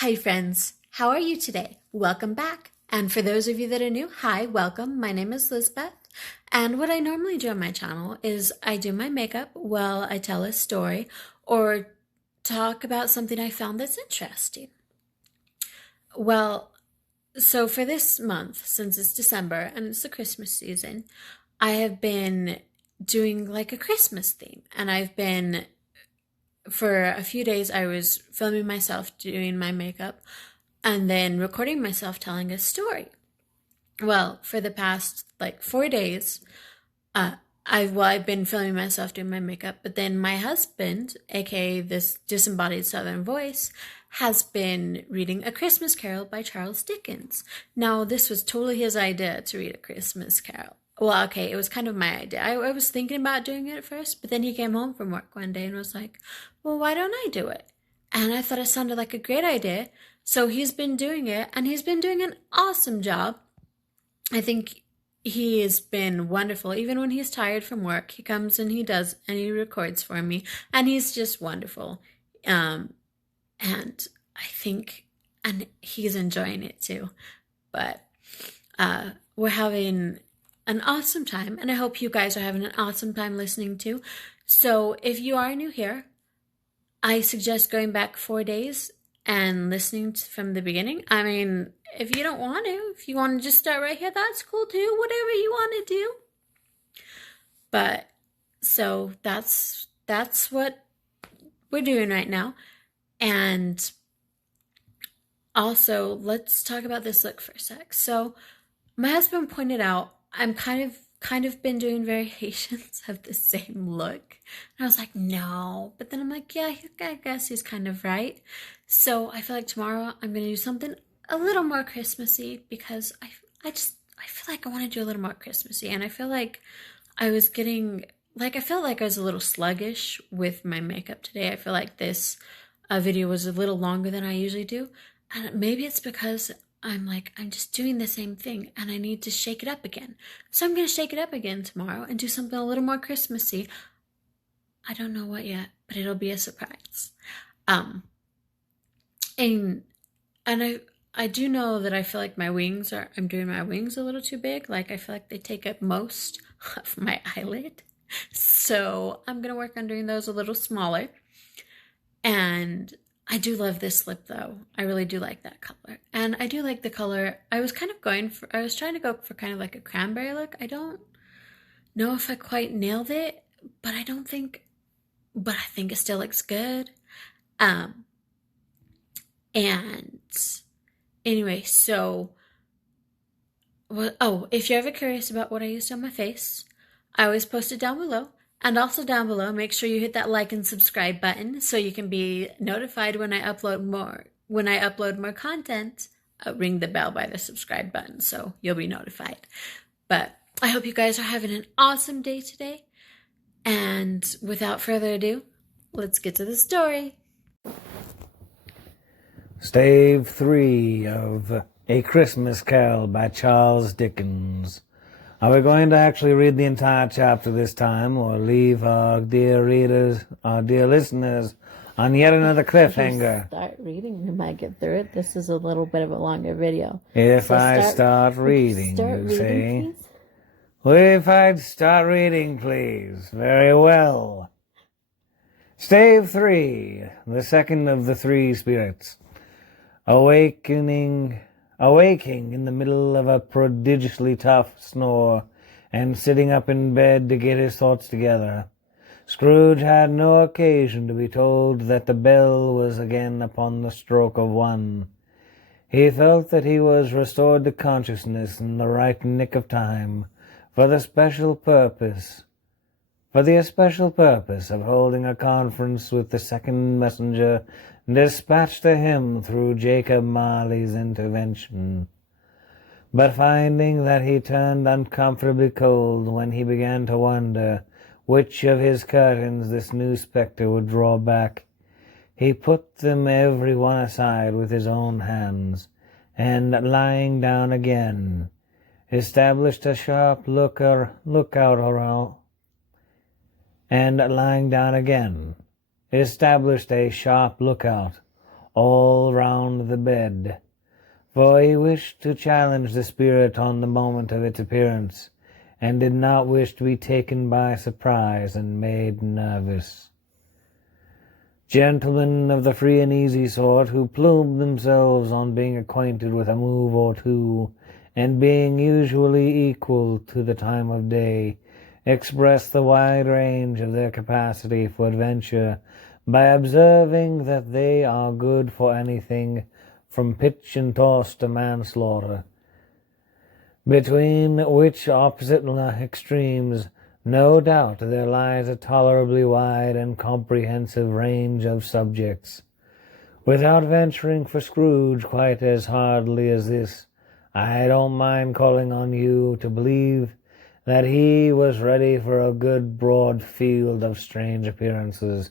Hi friends, how are you today? Welcome back. And for those of you that are new, hi, welcome. My name is Lisbeth. And what I normally do on my channel is I do my makeup while I tell a story or talk about something I found that's interesting. Well, so for this month, since it's December and it's the Christmas season, I have been doing like a Christmas theme. And for a few days, I was filming myself doing my makeup and then recording myself telling a story. Well, for the past 4 days, I've been filming myself doing my makeup, but then my husband, aka this Disembodied Southern Voice, has been reading A Christmas Carol by Charles Dickens. Now, this was totally his idea to read A Christmas Carol. Well, okay, it was kind of my idea. I was thinking about doing it at first, but then he came home from work one day and was like, well, why don't I do it? And I thought it sounded like a great idea. So he's been doing it, and he's been doing an awesome job. I think he has been wonderful. Even when he's tired from work, he comes and he records for me, and he's just wonderful. And he's enjoying it too. But we're having an awesome time, and I hope you guys are having an awesome time listening too. So if you are new here, I suggest going back 4 days and listening from the beginning. I mean, if you don't want to, if you want to just start right here, that's cool too. Whatever you want to do. But so that's what we're doing right now. And also, let's talk about this look for a sec. So my husband pointed out I'm kind of been doing variations of the same look. And I was like, no. But then I'm like, yeah, I guess he's kind of right. So I feel like tomorrow I'm going to do something a little more Christmassy because I feel like I want to do a little more Christmassy. And I feel like I was a little sluggish with my makeup today. I feel like this video was a little longer than I usually do. And maybe it's because I'm just doing the same thing and I need to shake it up again. So I'm going to shake it up again tomorrow and do something a little more Christmassy. I don't know what yet, but it'll be a surprise. And I do know that I feel like I'm doing my wings a little too big. Like I feel like they take up most of my eyelid. So I'm going to work on doing those a little smaller. And I do love this lip though. I really do like that color. And I do like the color. I was trying to go for kind of like a cranberry look. I don't know if I quite nailed it, but I think it still looks good. And anyway, so, if you're ever curious about what I used on my face, I always post it down below. And also down below, make sure you hit that like and subscribe button so you can be notified when I upload more content. Ring the bell by the subscribe button so you'll be notified. But I hope you guys are having an awesome day today. And without further ado, let's get to the story. Stave 3 of A Christmas Carol by Charles Dickens. Are we going to actually read the entire chapter this time, or leave our dear readers, our dear listeners, on yet another cliffhanger? Start reading, we might get through it. This is a little bit of a longer video. If I start reading, you say? If I'd start reading, please. Very well. Stave 3, the second of the three spirits. Awaking in the middle of a prodigiously tough snore, and sitting up in bed to get his thoughts together, Scrooge had no occasion to be told that the bell was again upon the stroke of 1. He felt that he was restored to consciousness in the right nick of time, for the especial purpose of holding a conference with the second messenger dispatched to him through Jacob Marley's intervention. But finding that he turned uncomfortably cold when he began to wonder which of his curtains this new spectre would draw back, he put them every one aside with his own hands, and lying down again, established a sharp lookout around, all round the bed, for he wished to challenge the spirit on the moment of its appearance, and did not wish to be taken by surprise and made nervous. Gentlemen of the free and easy sort, who plumed themselves on being acquainted with a move or two, and being usually equal to the time of day, express the wide range of their capacity for adventure by observing that they are good for anything from pitch and toss to manslaughter, between which opposite extremes no doubt there lies a tolerably wide and comprehensive range of subjects. Without venturing for Scrooge quite as hardly as this, I don't mind calling on you to believe that he was ready for a good broad field of strange appearances,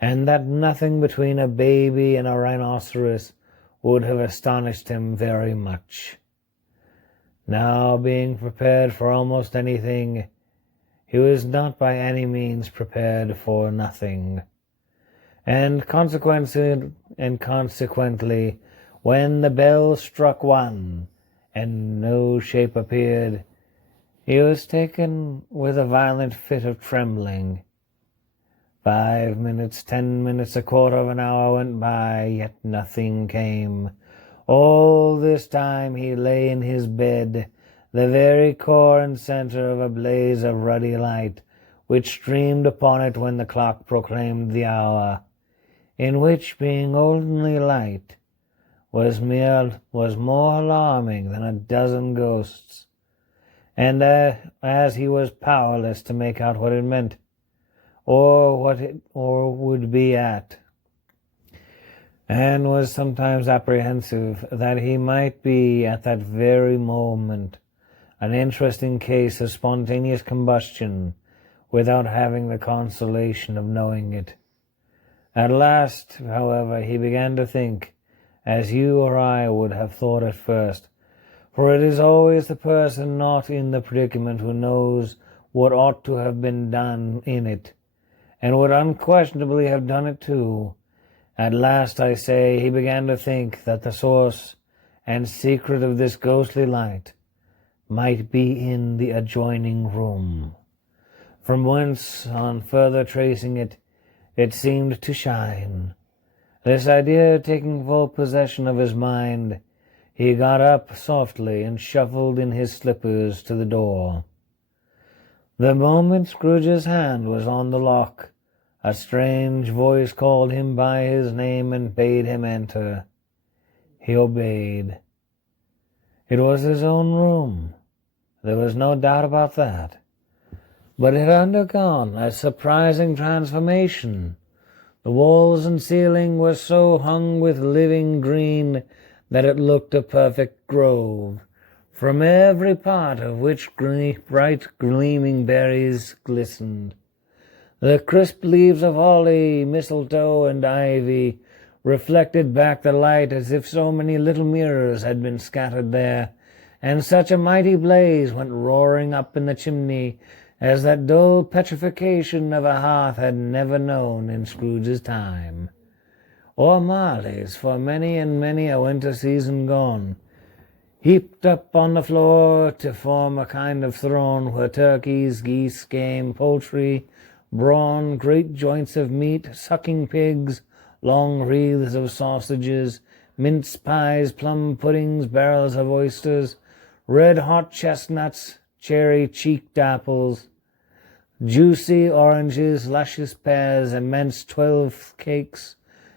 and that nothing between a baby and a rhinoceros would have astonished him very much. Now, being prepared for almost anything, he was not by any means prepared for nothing. And consequently, when the bell struck 1, and no shape appeared, he was taken with a violent fit of trembling. 5 minutes, 10 minutes, a quarter of an hour went by, yet nothing came. All this time he lay in his bed, the very core and center of a blaze of ruddy light, which streamed upon it when the clock proclaimed the hour, in which, being only light, was more alarming than a dozen ghosts, and as he was powerless to make out what it meant, or what it would be at, and was sometimes apprehensive that he might be at that very moment an interesting case of spontaneous combustion, without having the consolation of knowing it. At last, however, he began to think, as you or I would have thought at first, for it is always the person not in the predicament who knows what ought to have been done in it, and would unquestionably have done it too. At last, I say, he began to think that the source and secret of this ghostly light might be in the adjoining room, from whence, on further tracing it, it seemed to shine. This idea taking full possession of his mind, he got up softly and shuffled in his slippers to the door. The moment Scrooge's hand was on the lock, a strange voice called him by his name and bade him enter. He obeyed. It was his own room. There was no doubt about that. But it had undergone a surprising transformation. The walls and ceiling were so hung with living green that it looked a perfect grove, from every part of which bright gleaming berries glistened. The crisp leaves of holly, mistletoe, and ivy reflected back the light as if so many little mirrors had been scattered there, and such a mighty blaze went roaring up in the chimney as that dull petrification of a hearth had never known in Scrooge's time, or Marley's for many and many a winter season gone, heaped up on the floor to form a kind of throne where turkeys, geese, game, poultry, brawn, great joints of meat, sucking pigs, long wreaths of sausages, mince pies, plum puddings, barrels of oysters, red-hot chestnuts, cherry-cheeked apples, juicy oranges, luscious pears, immense 12 cakes,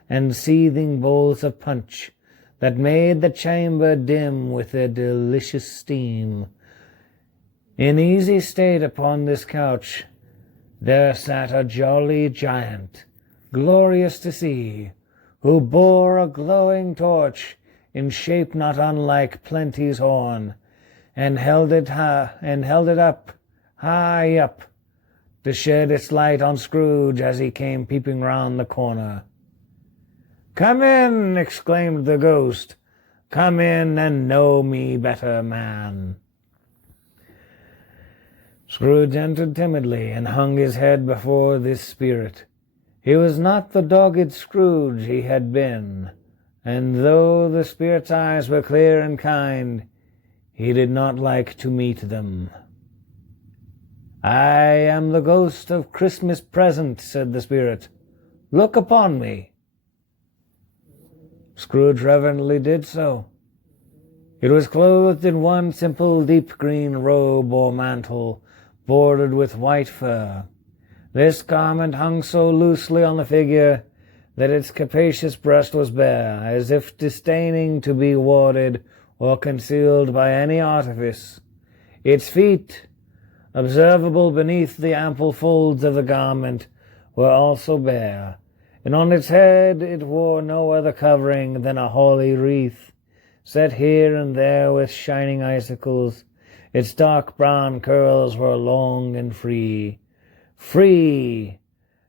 and seething bowls of punch that made the chamber dim with their delicious steam. In easy state upon this couch there sat a jolly giant, glorious to see, who bore a glowing torch in shape not unlike Plenty's horn, and held it up, high up, to shed its light on Scrooge as he came peeping round the corner. "Come in," exclaimed the ghost. "Come in and know me better, man." Scrooge entered timidly and hung his head before this spirit. He was not the dogged Scrooge he had been, and though the spirit's eyes were clear and kind, he did not like to meet them. "I am the ghost of Christmas present," said the spirit. "Look upon me." Scrooge reverently did so. It was clothed in one simple deep green robe or mantle, bordered with white fur. This garment hung so loosely on the figure that its capacious breast was bare, as if disdaining to be warded or concealed by any artifice. Its feet, observable beneath the ample folds of the garment, were also bare, and on its head it wore no other covering than a holly wreath, set here and there with shining icicles. Its dark brown curls were long and free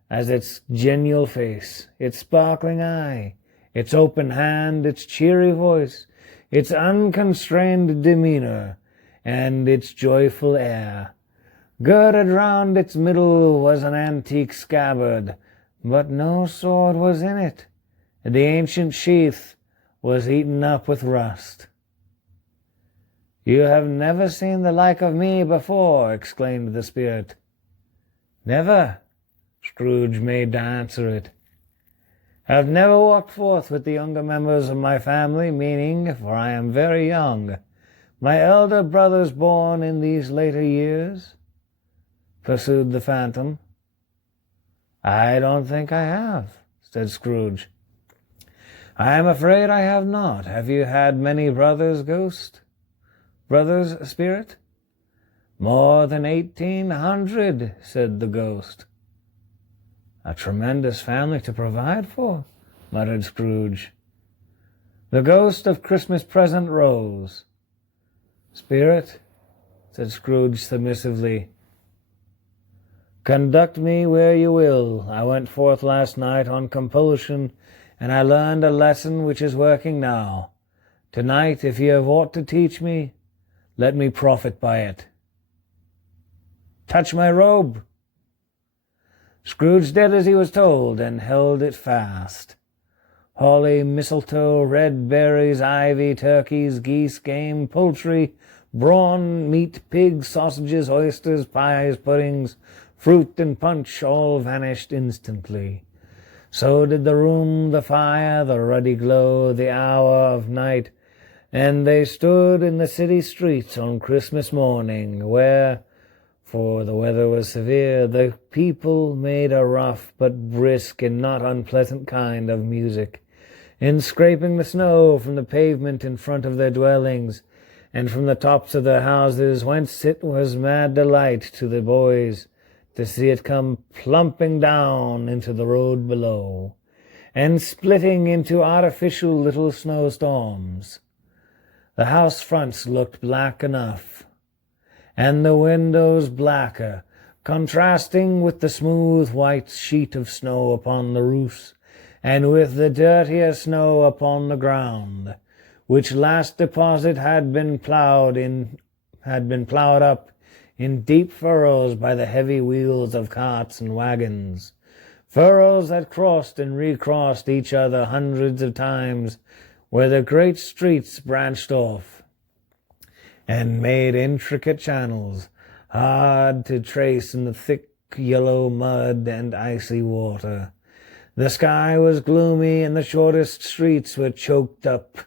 as its genial face, its sparkling eye, its open hand, its cheery voice, its unconstrained demeanor, and its joyful air. Girded round its middle was an antique scabbard, but no sword was in it. The ancient sheath was eaten up with rust. "You have never seen the like of me before," exclaimed the spirit. "Never," Scrooge made to answer it. "I have never walked forth with the younger members of my family, meaning, for I am very young, my elder brothers born in these later years," pursued the phantom. "I don't think I have," said Scrooge. "I am afraid I have not. Have you had many brothers, ghost? Brothers, spirit?" "More than 1,800, said the ghost. "A tremendous family to provide for," muttered Scrooge. The ghost of Christmas present rose. "Spirit," said Scrooge submissively, "conduct me where you will. I went forth last night on compulsion, and I learned a lesson which is working now. Tonight, if you have aught to teach me, let me profit by it." "Touch my robe." Scrooge did as he was told, and held it fast. Holly, mistletoe, red berries, ivy, turkeys, geese, game, poultry, brawn, meat, pigs, sausages, oysters, pies, puddings, fruit, and punch all vanished instantly. So did the room, the fire, the ruddy glow, the hour of night, and they stood in the city streets on Christmas morning, where, for the weather was severe, the people made a rough but brisk and not unpleasant kind of music, in scraping the snow from the pavement in front of their dwellings, and from the tops of their houses, whence it was mad delight to the boys to see it come plumping down into the road below, and splitting into artificial little snowstorms. The house fronts looked black enough, and the windows blacker, contrasting with the smooth white sheet of snow upon the roofs, and with the dirtier snow upon the ground, which last deposit had been ploughed up in deep furrows by the heavy wheels of carts and wagons, furrows that crossed and recrossed each other hundreds of times, where the great streets branched off, and made intricate channels, hard to trace in the thick yellow mud and icy water. The sky was gloomy, and the shortest streets were choked up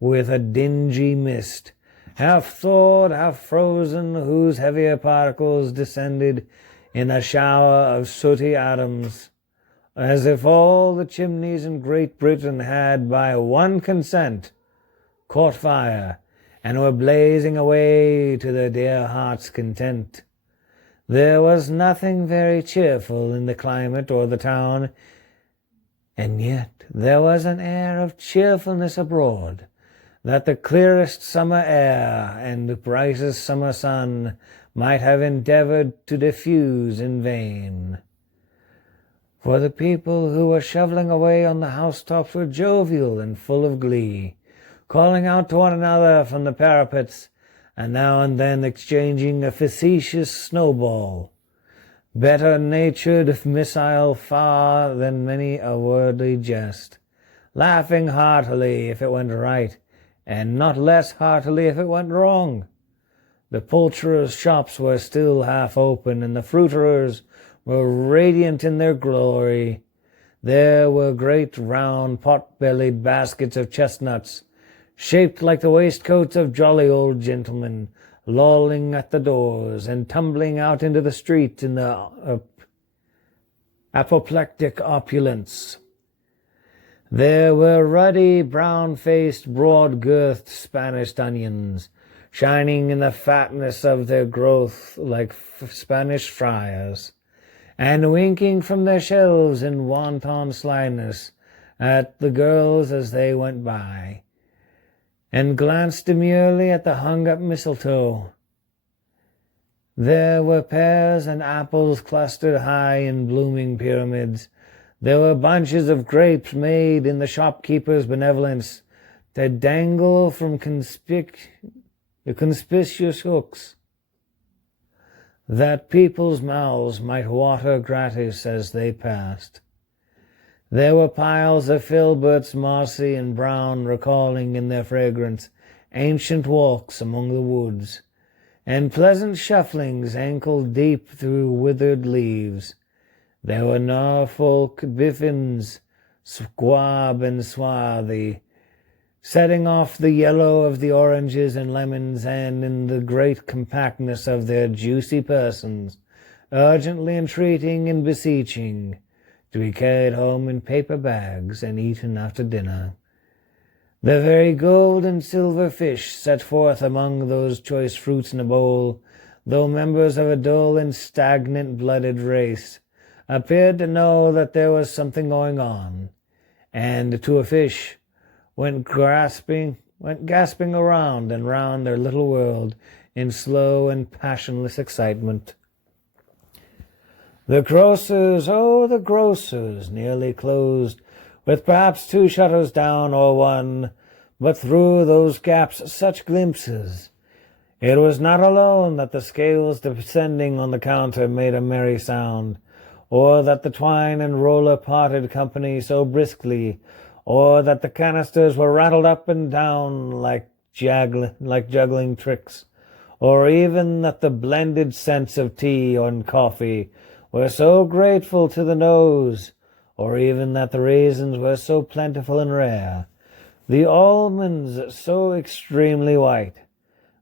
with a dingy mist, half thawed, half frozen, whose heavier particles descended in a shower of sooty atoms, as if all the chimneys in Great Britain had, by one consent, caught fire, and were blazing away to their dear hearts' content. There was nothing very cheerful in the climate or the town, and yet there was an air of cheerfulness abroad, that the clearest summer air and brightest summer sun might have endeavored to diffuse in vain. For the people who were shoveling away on the housetops were jovial and full of glee, calling out to one another from the parapets, and now and then exchanging a facetious snowball, better natured missile far than many a worldly jest. laughing heartily if it went right, and not less heartily if it went wrong. The poulterers' shops were still half open, and the fruiterers were radiant in their glory. There were great round pot-bellied baskets of chestnuts, shaped like the waistcoats of jolly old gentlemen, lolling at the doors and tumbling out into the street in the apoplectic opulence. There were ruddy, brown-faced, broad-girthed Spanish onions, shining in the fatness of their growth like Spanish friars, and winking from their shelves in wanton slyness at the girls as they went by, and glanced demurely at the hung-up mistletoe. There were pears and apples clustered high in blooming pyramids. There were bunches of grapes made in the shopkeeper's benevolence to dangle from conspicuous hooks, that people's mouths might water gratis as they passed. There were piles of filberts mossy and brown, recalling in their fragrance ancient walks among the woods, and pleasant shufflings ankle-deep through withered leaves. There were Norfolk biffins, squab and swarthy, setting off the yellow of the oranges and lemons, and in the great compactness of their juicy persons, urgently entreating and beseeching to be carried home in paper bags and eaten after dinner. The very gold and silver fish set forth among those choice fruits in a bowl, though members of a dull and stagnant-blooded race, appeared to know that there was something going on, and to a fish went gasping around and round their little world in slow and passionless excitement. The grocers, oh, the grocers, nearly closed, with perhaps 2 shutters down or 1, but through those gaps such glimpses. It was not alone that the scales descending on the counter made a merry sound, or that the twine and roller parted company so briskly, or that the canisters were rattled up and down like juggling tricks, or even that the blended scents of tea and coffee were so grateful to the nose, or even that the raisins were so plentiful and rare, the almonds so extremely white,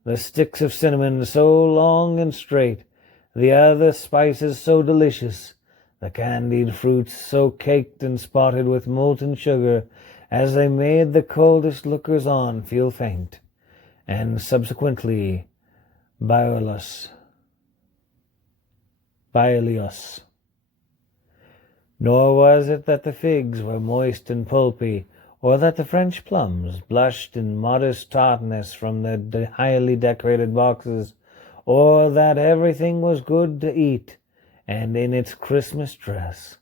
the sticks of cinnamon so long and straight, the other spices so delicious, the candied fruits so caked and spotted with molten sugar as they made the coldest lookers-on feel faint, and subsequently bilious. Nor was it that the figs were moist and pulpy, or that the French plums blushed in modest tartness from the highly decorated boxes, or that everything was good to eat and in its Christmas dress.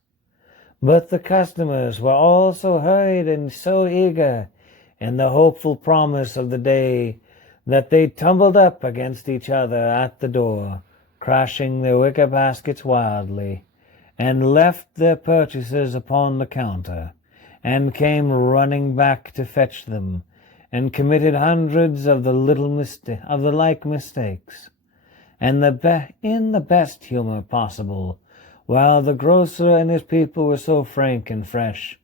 But the customers were all so hurried and so eager in the hopeful promise of the day that they tumbled up against each other at the door, crashing their wicker baskets wildly, and left their purchases upon the counter, and came running back to fetch them, and committed hundreds of the like mistakes, and in the best humor possible, while the grocer and his people were so frank and fresh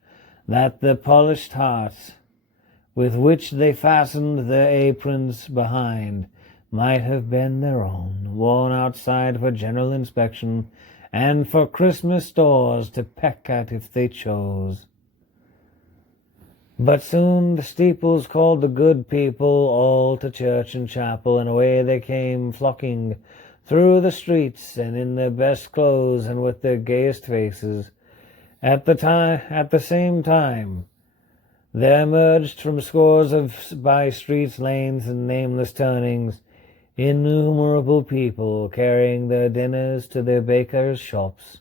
that the polished hearts with which they fastened their aprons behind might have been their own, worn outside for general inspection and for Christmas stores to peck at if they chose. But soon the steeples called the good people all to church and chapel, and away they came flocking through the streets and in their best clothes and with their gayest faces. At the same time, there emerged from scores of by-streets, lanes, and nameless turnings innumerable people carrying their dinners to their bakers' shops.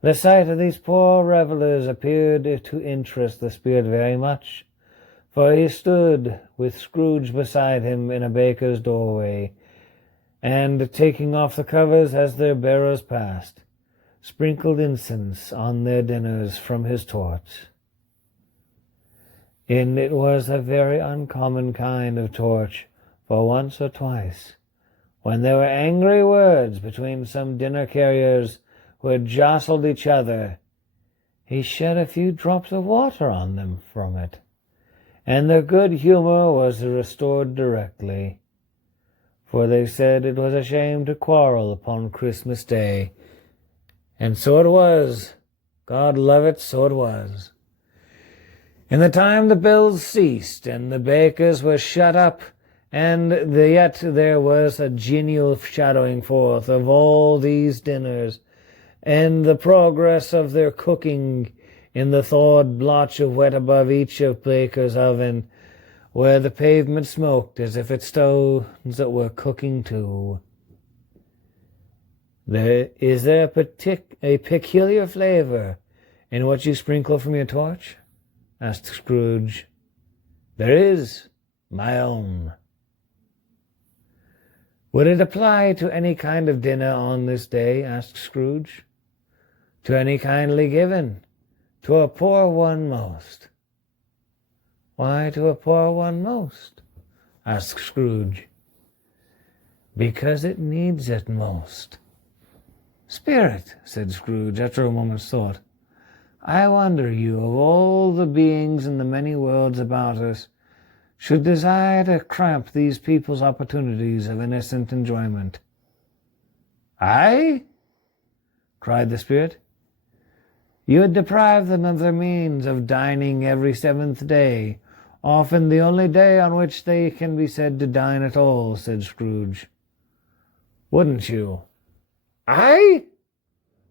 The sight of these poor revelers appeared to interest the spirit very much, for he stood with Scrooge beside him in a baker's doorway, and, taking off the covers as their bearers passed, sprinkled incense on their dinners from his torch. and it was a very uncommon kind of torch, for once or twice, when there were angry words between some dinner-carriers who had jostled each other, he shed a few drops of water on them from it, and their good humor was restored directly, for they said it was a shame to quarrel upon Christmas Day. And so it was. God love it, so it was. In the time the bells ceased, and the bakers were shut up, and yet there was a genial shadowing forth of all these dinners, and the progress of their cooking in the thawed blotch of wet above each of baker's oven, where the pavement smoked as if its stones that were cooking too. Is there a peculiar flavor in what you sprinkle from your torch? Asked Scrooge. There is, my own. Would it apply to any kind of dinner on this day? Asked Scrooge. To any kindly given, to a poor one most. Why to a poor one most? Asked Scrooge. Because it needs it most. Spirit, said Scrooge, after a moment's thought, I wonder you, of all the beings in the many worlds about us, should desire to cramp these people's opportunities of innocent enjoyment. I? Cried the Spirit. You would deprive them of their means of dining every seventh day, often the only day on which they can be said to dine at all, said Scrooge. Wouldn't you? I?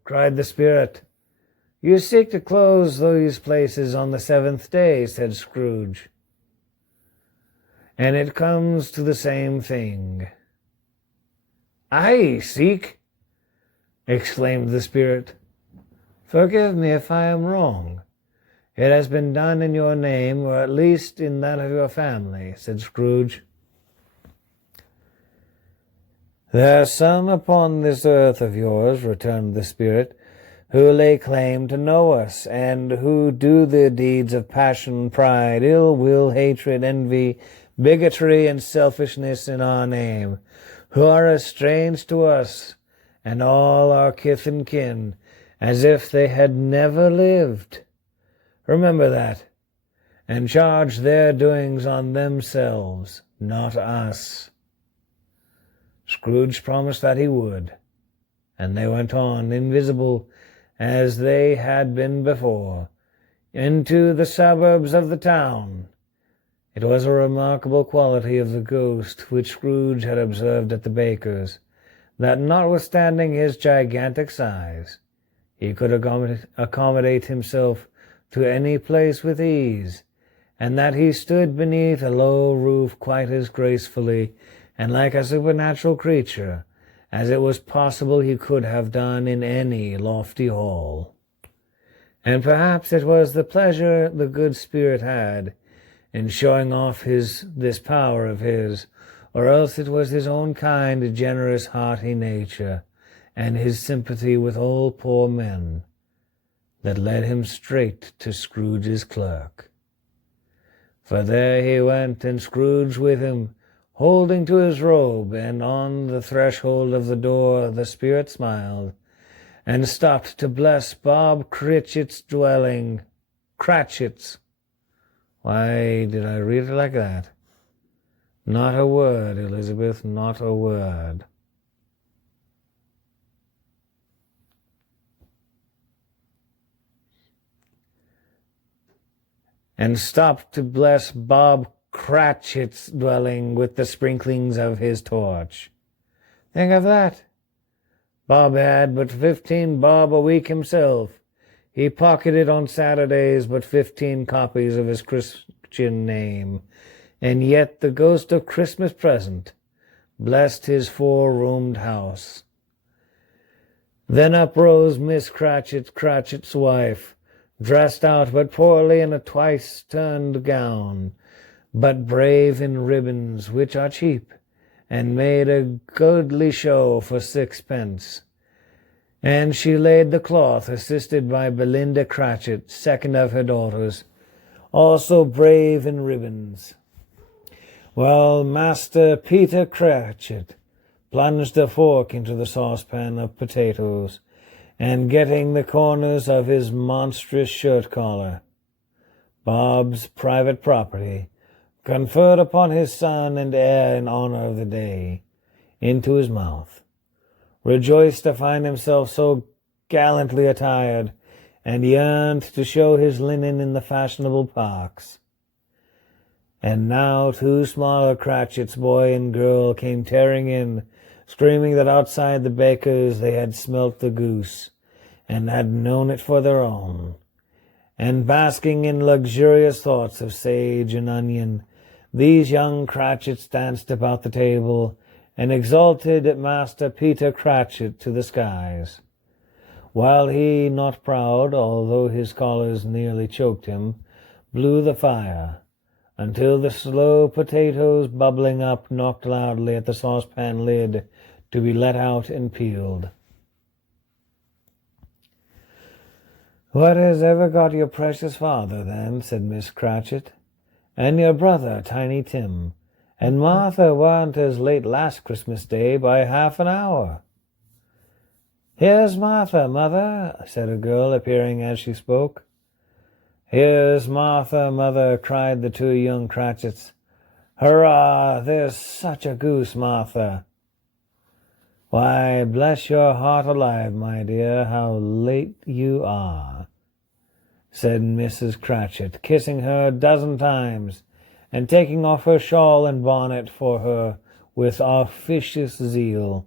Cried the Spirit. You seek to close these places on the seventh day, said Scrooge. And it comes to the same thing. I seek? Exclaimed the Spirit. Forgive me if I am wrong. It has been done in your name, or at least in that of your family, said Scrooge. There are some upon this earth of yours, returned the Spirit, who lay claim to know us, and who do the deeds of passion, pride, ill will, hatred, envy, bigotry, and selfishness in our name, who are as strange to us and all our kith and kin as if they had never lived. Remember that, and charge their doings on themselves, not us. Scrooge promised that he would, and they went on, invisible as they had been before, into the suburbs of the town. It was a remarkable quality of the ghost which Scrooge had observed at the baker's, that notwithstanding his gigantic size, he could accommodate himself to any place with ease, and that he stood beneath a low roof quite as gracefully and like a supernatural creature as it was possible he could have done in any lofty hall. And perhaps it was the pleasure the good Spirit had in showing off this power of his, or else it was his own kind, generous, hearty nature, and his sympathy with all poor men, that led him straight to Scrooge's clerk. For there he went, and Scrooge with him, holding to his robe, and on the threshold of the door the Spirit smiled, and stopped to bless Bob Cratchit's dwelling. Cratchit's. Why did I read it like that? Not a word, Elizabeth, not a word. And stopped to bless Bob Cratchit's dwelling with the sprinklings of his torch. Think of that. Bob had but 15 bob a week himself. He pocketed on Saturdays but 15 copies of his Christian name, and yet the ghost of Christmas present blessed his 4-roomed house. Then uprose Miss Cratchit's wife, dressed out but poorly in a twice-turned gown, but brave in ribbons, which are cheap, and made a goodly show for 6 pence. And she laid the cloth, assisted by Belinda Cratchit, second of her daughters, also brave in ribbons. Well, Master Peter Cratchit plunged a fork into the saucepan of potatoes, and getting the corners of his monstrous shirt collar, Bob's private property, conferred upon his son and heir in honor of the day, into his mouth, rejoiced to find himself so gallantly attired, and yearned to show his linen in the fashionable parks. And now 2 smaller Cratchits, boy and girl, came tearing in, screaming that outside the baker's they had smelt the goose, and had known it for their own. And basking in luxurious thoughts of sage and onion, these young Cratchits danced about the table, and exalted Master Peter Cratchit to the skies, while he, not proud, although his collars nearly choked him, blew the fire, until the slow potatoes bubbling up knocked loudly at the saucepan lid to be let out and peeled. "What has ever got your precious father, then?" said Miss Cratchit. "And your brother, Tiny Tim, and Martha weren't as late last Christmas Day by half an hour." "Here's Martha, mother," said a girl, appearing as she spoke. "Here's Martha, mother," cried the 2 young Cratchits. "Hurrah! There's such a goose, Martha." "Why, bless your heart alive, my dear, how late you are," said Mrs. Cratchit, kissing her a dozen times, and taking off her shawl and bonnet for her with officious zeal.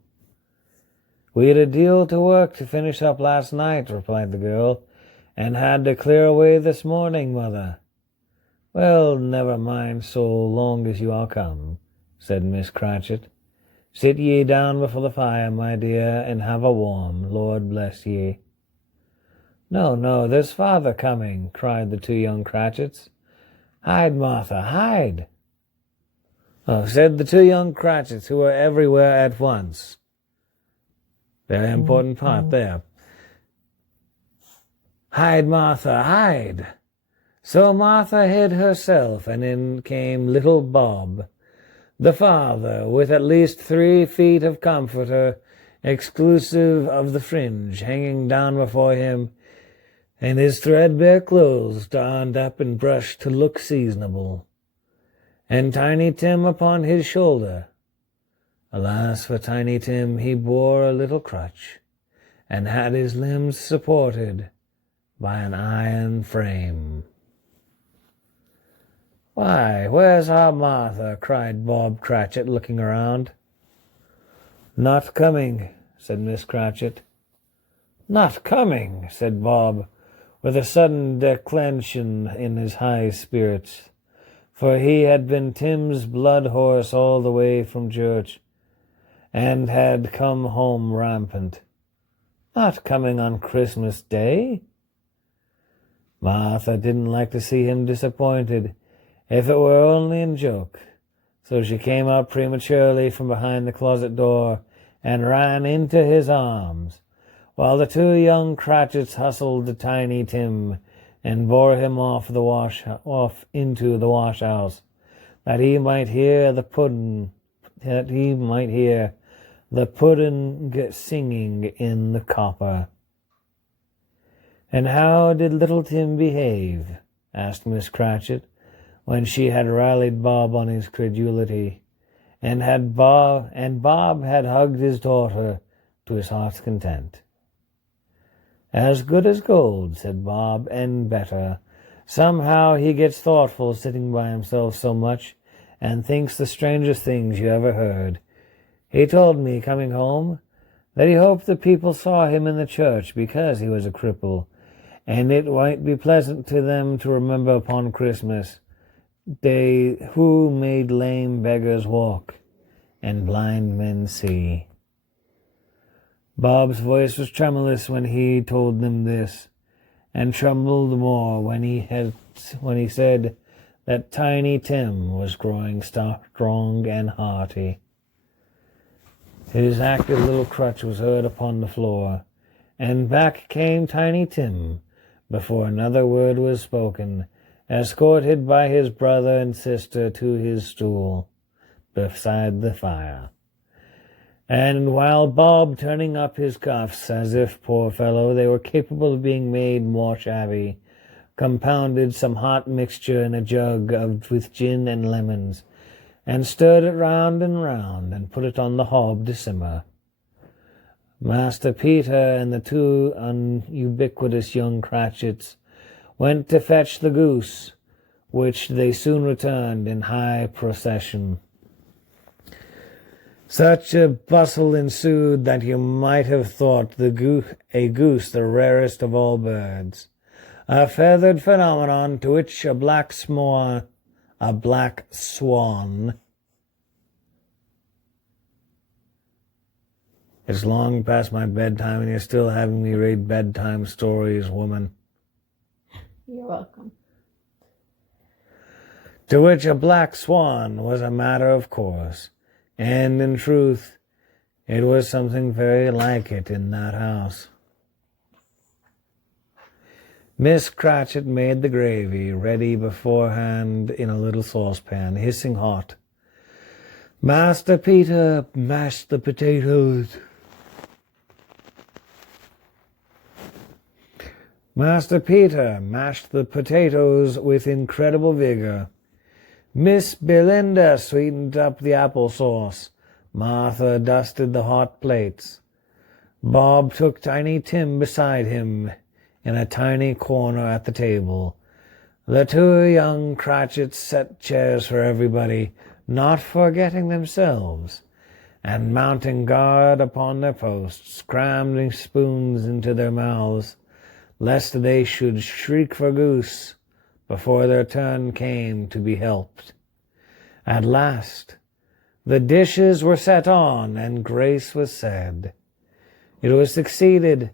"We'd a deal to work to finish up last night," replied the girl, "and had to clear away this morning, mother." "Well, never mind so long as you are come," said Miss Cratchit. "Sit ye down before the fire, my dear, and have a warm, Lord bless ye." "No, no, there's father coming," cried the 2 young Cratchits. "Hide, Martha, hide." "Oh," said the 2 young Cratchits, who were everywhere at once. Very important part there. "Hide, Martha, hide." So Martha hid herself, and in came little Bob, the father, with at least 3 feet of comforter, exclusive of the fringe, hanging down before him, and his threadbare clothes darned up and brushed to look seasonable, and Tiny Tim upon his shoulder. Alas for Tiny Tim, he bore a little crutch, and had his limbs supported by an iron frame. "Why, where's our Martha?" cried Bob Cratchit, looking around. "Not coming," said Miss Cratchit. "Not coming," said Bob, with a sudden declension in his high spirits, for he had been Tim's blood horse all the way from church, and had come home rampant. "Not coming on Christmas Day?" Martha didn't like to see him disappointed, if it were only in joke, so she came out prematurely from behind the closet door and ran into his arms, while the 2 young Cratchits hustled the Tiny Tim and bore him off into the wash house, that he might hear the puddin' singing in the copper. "And how did little Tim behave?" asked Miss Cratchit, when she had rallied Bob on his credulity, and Bob had hugged his daughter to his heart's content. "As good as gold," said Bob, "and better. Somehow he gets thoughtful sitting by himself so much, and thinks the strangest things you ever heard. He told me, coming home, that he hoped the people saw him in the church because he was a cripple, and it might be pleasant to them to remember upon Christmas Day who made lame beggars walk and blind men see." Bob's voice was tremulous when he told them this, and trembled more when he said that Tiny Tim was growing strong and hearty. His active little crutch was heard upon the floor, and back came Tiny Tim before another word was spoken, escorted by his brother and sister to his stool beside the fire. And while Bob, turning up his cuffs, as if, poor fellow, they were capable of being made more shabby, compounded some hot mixture in a jug with gin and lemons, and stirred it round and put it on the hob to simmer. Master Peter and the two ubiquitous young Cratchits went to fetch the goose, which they soon returned in high procession. Such a bustle ensued that you might have thought a goose the rarest of all birds, a feathered phenomenon to which a black swan. It's long past my bedtime, and you're still having me read bedtime stories, woman. You're welcome. To which a black swan was a matter of course. And in truth, it was something very like it in that house. Miss Cratchit made the gravy ready beforehand in a little saucepan, hissing hot. Master Peter mashed the potatoes. Master Peter mashed the potatoes with incredible vigor. Miss Belinda sweetened up the applesauce. Martha dusted the hot plates. Bob took Tiny Tim beside him in a tiny corner at the table. The two young Cratchits set chairs for everybody, not forgetting themselves, and mounting guard upon their posts, cramming spoons into their mouths, lest they should shriek for goose before their turn came to be helped. At last, the dishes were set on, and grace was said. It was succeeded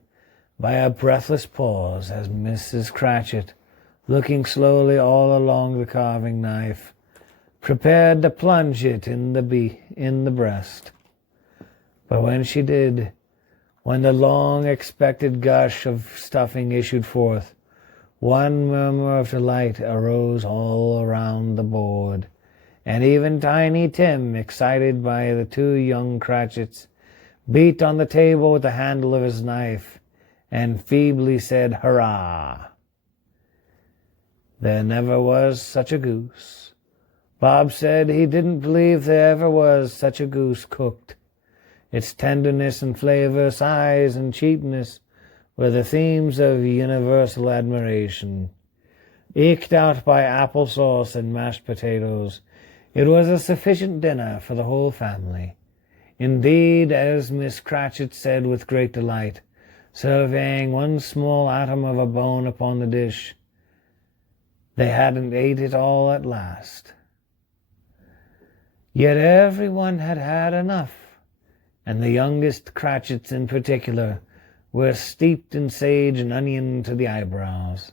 by a breathless pause as Mrs. Cratchit, looking slowly all along the carving knife, prepared to plunge it in the breast. But when she did, when the long-expected gush of stuffing issued forth, one murmur of delight arose all around the board, and even Tiny Tim, excited by the two young Cratchits, beat on the table with the handle of his knife, and feebly said, "Hurrah!" There never was such a goose. Bob said he didn't believe there ever was such a goose cooked. Its tenderness and flavor, size and cheapness were the themes of universal admiration. Eked out by applesauce and mashed potatoes, it was a sufficient dinner for the whole family. Indeed, as Miss Cratchit said with great delight, surveying one small atom of a bone upon the dish, they hadn't ate it all at last. Yet everyone had had enough, and the youngest Cratchits in particular were steeped in sage and onion to the eyebrows.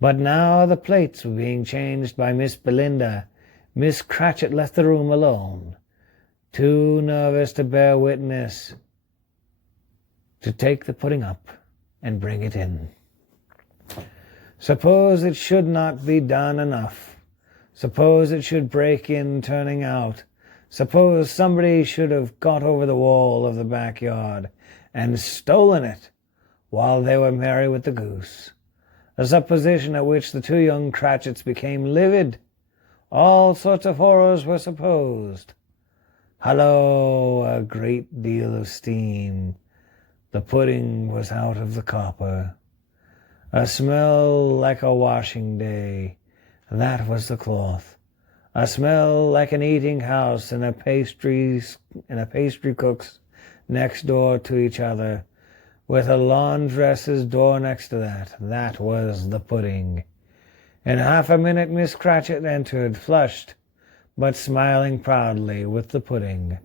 But now the plates were being changed by Miss Belinda. Miss Cratchit left the room alone, too nervous to bear witness, to take the pudding up and bring it in. Suppose it should not be done enough. Suppose it should break in turning out. Suppose somebody should have got over the wall of the backyard and stolen it while they were merry with the goose. A supposition at which the two young Cratchits became livid. All sorts of horrors were supposed. Hallo, a great deal of steam. The pudding was out of the copper. A smell like a washing day. That was the cloth. A smell like an eating house and a pastry cook's next door to each other, with a laundress's door next to that. That was the pudding. In half a minute Miss Cratchit entered, flushed, but smiling proudly, with the pudding,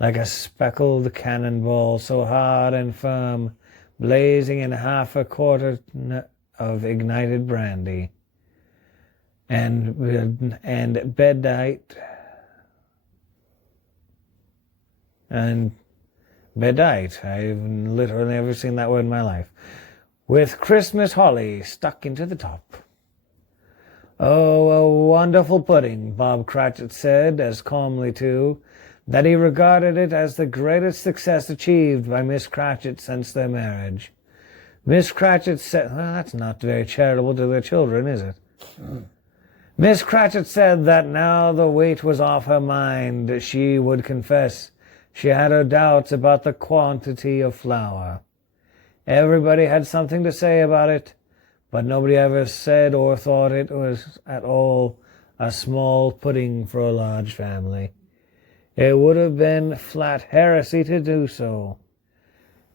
like a speckled cannonball, so hard and firm, blazing in half a quarter of ignited brandy. And bedite, I've literally never seen that word in my life, with Christmas holly stuck into the top. Oh, a wonderful pudding, Bob Cratchit said, as calmly, too, that he regarded it as the greatest success achieved by Miss Cratchit since their marriage. Miss Cratchit said, well, that's not very charitable to their children, is it? Miss Cratchit said that now the weight was off her mind, she would confess she had her doubts about the quantity of flour. Everybody had something to say about it, but nobody ever said or thought it was at all a small pudding for a large family. It would have been flat heresy to do so.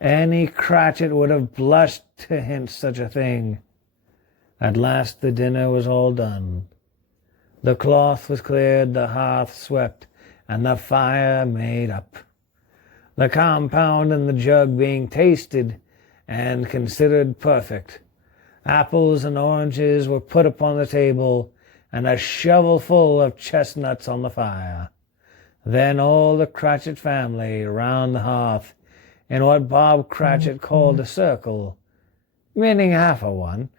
Any Cratchit would have blushed to hint such a thing. At last the dinner was all done. The cloth was cleared, the hearth swept, and the fire made up. The compound in the jug being tasted and considered perfect. Apples and oranges were put upon the table, and a shovelful of chestnuts on the fire. Then all the Cratchit family round the hearth in what Bob Cratchit called a circle, meaning half a one,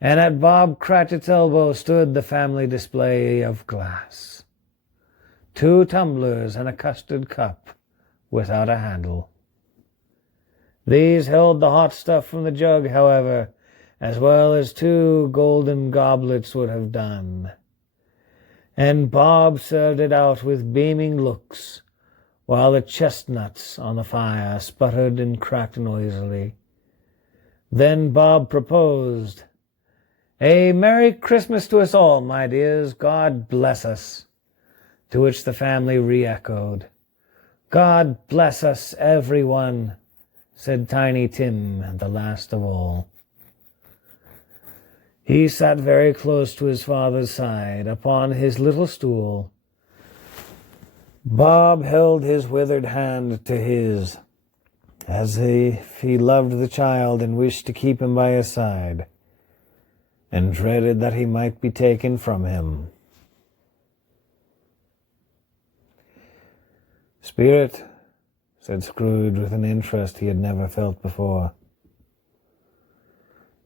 and at Bob Cratchit's elbow stood the family display of glass. 2 tumblers and a custard cup without a handle. These held the hot stuff from the jug, however, as well as 2 golden goblets would have done. And Bob served it out with beaming looks, while the chestnuts on the fire sputtered and cracked noisily. Then Bob proposed, "A Merry Christmas to us all, my dears. God bless us." To which the family re-echoed. "God bless us, everyone," said Tiny Tim, the last of all. He sat very close to his father's side, upon his little stool. Bob held his withered hand to his, as if he loved the child and wished to keep him by his side, and dreaded that he might be taken from him. "Spirit," said Scrooge with an interest he had never felt before,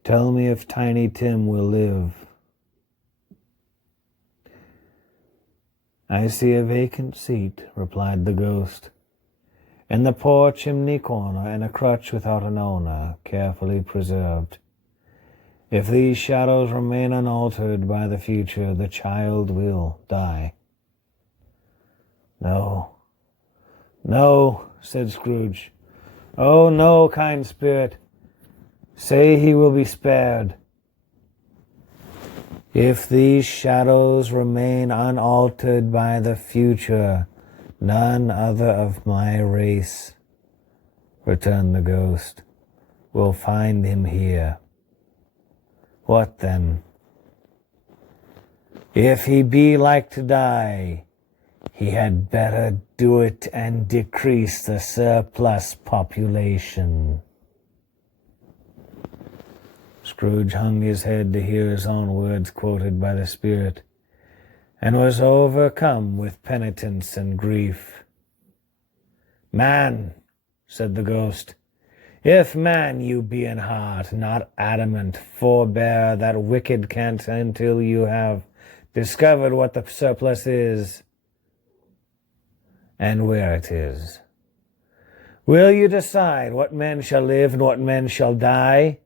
"tell me if Tiny Tim will live." "I see a vacant seat," replied the ghost, "in the poor chimney corner, and a crutch without an owner, carefully preserved. If these shadows remain unaltered by the future, the child will die." "No, no," said Scrooge. "Oh, no, kind spirit. Say he will be spared. If these shadows remain unaltered by the future, none other of my race," returned the ghost, "will find him here. What then? If he be like to die, he had better do it and decrease the surplus population." Scrooge hung his head to hear his own words quoted by the spirit, and was overcome with penitence and grief. "Man," said the ghost, "if man you be in heart, not adamant, forbear that wicked cant until you have discovered what the surplus is, and where it is. Will you decide what men shall live and what men shall die?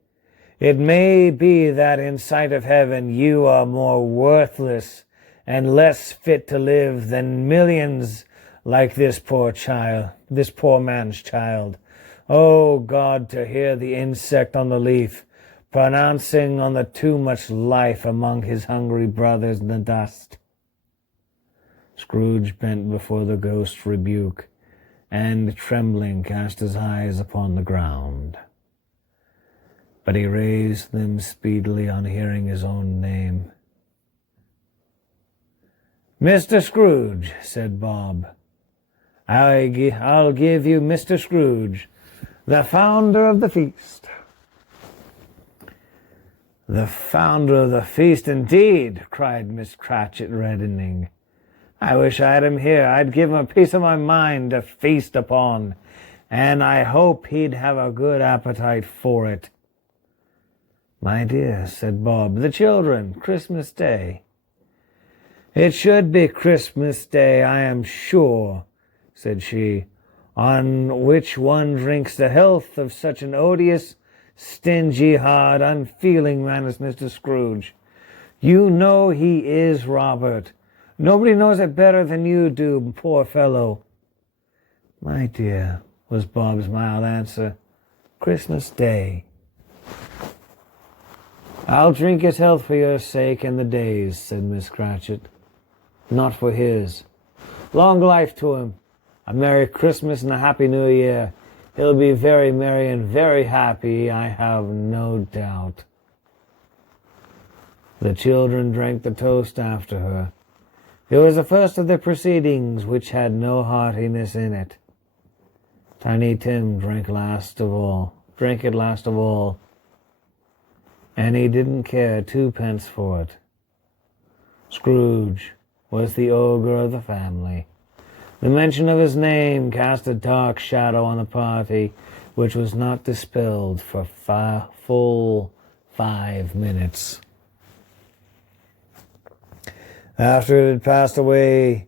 It may be that in sight of heaven you are more worthless and less fit to live than millions like this poor man's child. Oh God, to hear the insect on the leaf pronouncing on the too much life among his hungry brothers in the dust." Scrooge bent before the ghost's rebuke, and trembling cast his eyes upon the ground. But he raised them speedily on hearing his own name. "Mr. Scrooge," said Bob. I'll give you Mr. Scrooge, the founder of the feast." "The founder of the feast, indeed!" cried Miss Cratchit, reddening. "I wish I had him here. I'd give him a piece of my mind to feast upon, and I hope he'd have a good appetite for it." "My dear," said Bob, "the children, Christmas Day." "It should be Christmas Day, I am sure," said she, "on which one drinks the health of such an odious, stingy, hard, unfeeling man as Mr. Scrooge. You know he is, Robert. Nobody knows it better than you do, poor fellow." "My dear," was Bob's mild answer, "Christmas Day." "I'll drink his health for your sake and the day's," said Miss Cratchit. "Not for his. Long life to him. A Merry Christmas and a Happy New Year. He'll be very merry and very happy, I have no doubt." The children drank the toast after her. It was the first of the proceedings which had no heartiness in it. Tiny Tim drank it last of all, and he didn't care twopence for it. Scrooge was the ogre of the family. The mention of his name cast a dark shadow on the party, which was not dispelled for full 5 minutes. After it had passed away,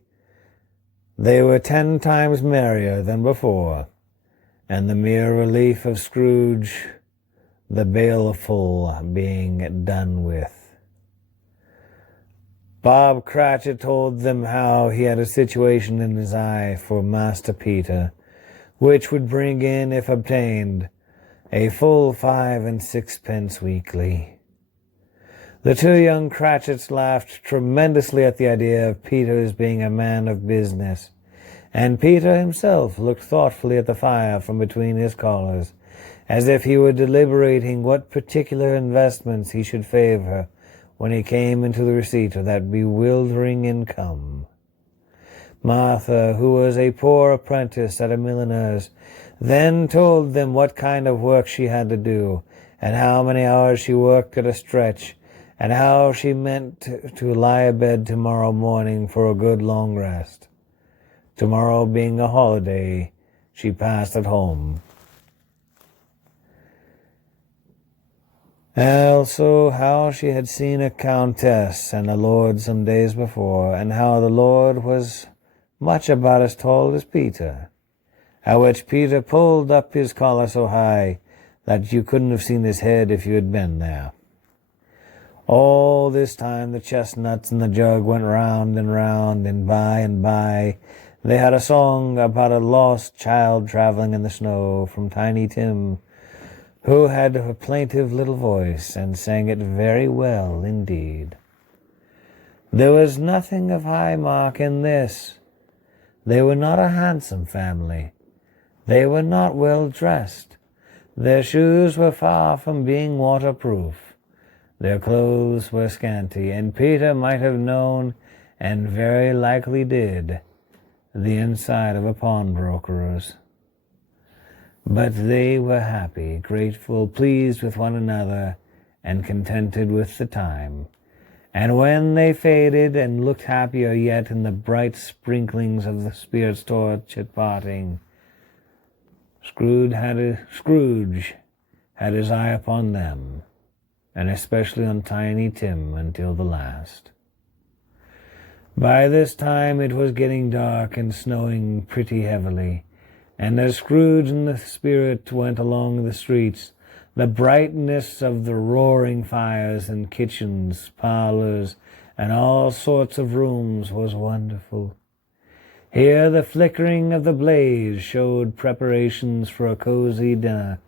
they were 10 times merrier than before, and the mere relief of Scrooge, the baleful, being done with. Bob Cratchit told them how he had a situation in his eye for Master Peter, which would bring in, if obtained, a full 5 and 6 weekly. The 2 young Cratchits laughed tremendously at the idea of Peter's being a man of business, and Peter himself looked thoughtfully at the fire from between his collars, as if he were deliberating what particular investments he should favor when he came into the receipt of that bewildering income. Martha, who was a poor apprentice at a milliner's, then told them what kind of work she had to do, and how many hours she worked at a stretch, and how she meant to lie abed tomorrow morning for a good long rest. Tomorrow being a holiday, she passed at home. Also, how she had seen a countess and a lord some days before, and how the lord was much about as tall as Peter, at which Peter pulled up his collar so high that you couldn't have seen his head if you had been there. All this time the chestnuts and the jug went round, and by they had a song about a lost child traveling in the snow from Tiny Tim, who had a plaintive little voice, and sang it very well indeed. There was nothing of high mark in this. They were not a handsome family. They were not well dressed. Their shoes were far from being waterproof. Their clothes were scanty, and Peter might have known, and very likely did, the inside of a pawnbroker's. But they were happy, grateful, pleased with one another, and contented with the time. And when they faded, and looked happier yet in the bright sprinklings of the spirit's torch at parting, Scrooge had his eye upon them, and especially on Tiny Tim until the last. By this time it was getting dark and snowing pretty heavily, and as Scrooge and the spirit went along the streets, the brightness of the roaring fires in kitchens, parlors, and all sorts of rooms was wonderful. Here the flickering of the blaze showed preparations for a cozy dinner,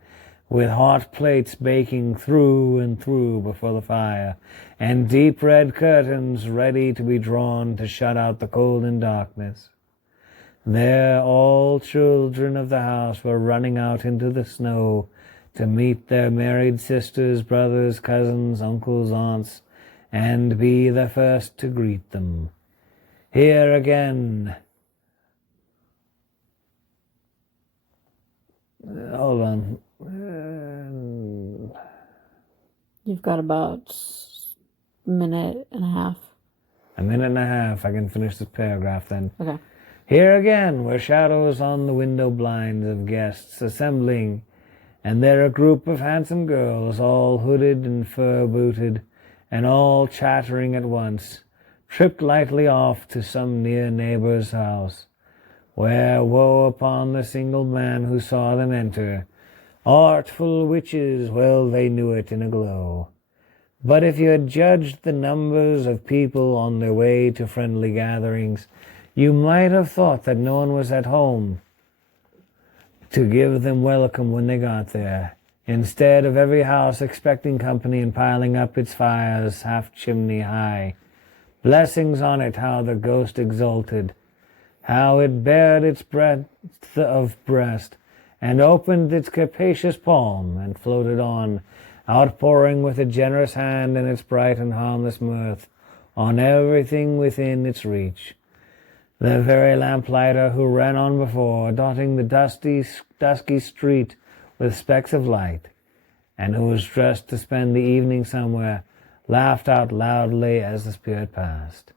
with hot plates baking through and through before the fire, and deep red curtains ready to be drawn to shut out the cold and darkness. There all children of the house were running out into the snow to meet their married sisters, brothers, cousins, uncles, aunts, and be the first to greet them. Here again. Hold on. You've got about a minute and a half. A minute and a half. I can finish this paragraph then. Okay. Here again were shadows on the window blinds of guests assembling, and there a group of handsome girls, all hooded and fur-booted, and all chattering at once, tripped lightly off to some near neighbor's house, where woe upon the single man who saw them enter. Artful witches, well they knew it in a glow. But if you had judged the numbers of people on their way to friendly gatherings, you might have thought that no one was at home to give them welcome when they got there. Instead of every house expecting company and piling up its fires half chimney high. Blessings on it, how the ghost exulted, how it bared its breadth of breast, and opened its capacious palm, and floated on, outpouring with a generous hand and its bright and harmless mirth on everything within its reach. The very lamplighter who ran on before, dotting the dusky street with specks of light, and who was dressed to spend the evening somewhere, laughed out loudly as the spirit passed,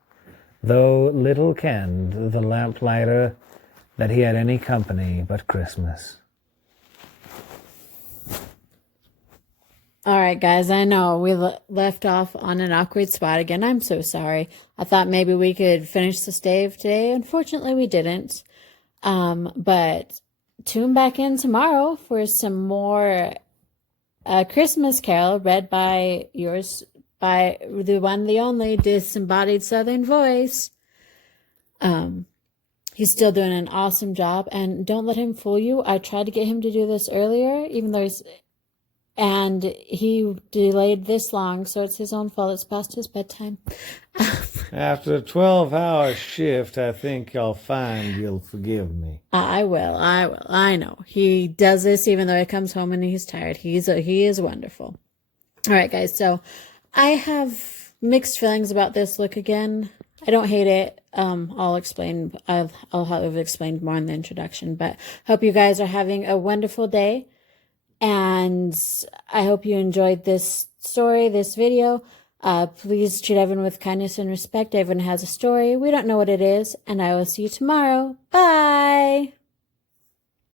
though little kenned the lamplighter that he had any company but Christmas. All right, guys, I know we left off on an awkward spot again. I'm so sorry. I thought maybe we could finish the stave today. Unfortunately, we didn't. But tune back in tomorrow for some more Christmas Carol read by the one, the only Disembodied Southern Voice. He's still doing an awesome job, and don't let him fool you. I tried to get him to do this earlier, even though he delayed this long, so it's his own fault. It's past his bedtime. After a 12-hour shift, I think I'll find you'll forgive me. I will. I know. He does this even though he comes home and he's tired. He is wonderful. All right, guys. So I have mixed feelings about this look again. I don't hate it. I'll explain. I'll have explained more in the introduction, but hope you guys are having a wonderful day. And I hope you enjoyed this story, this video. Please treat everyone with kindness and respect. Everyone has a story. We don't know what it is. And I will see you tomorrow. Bye.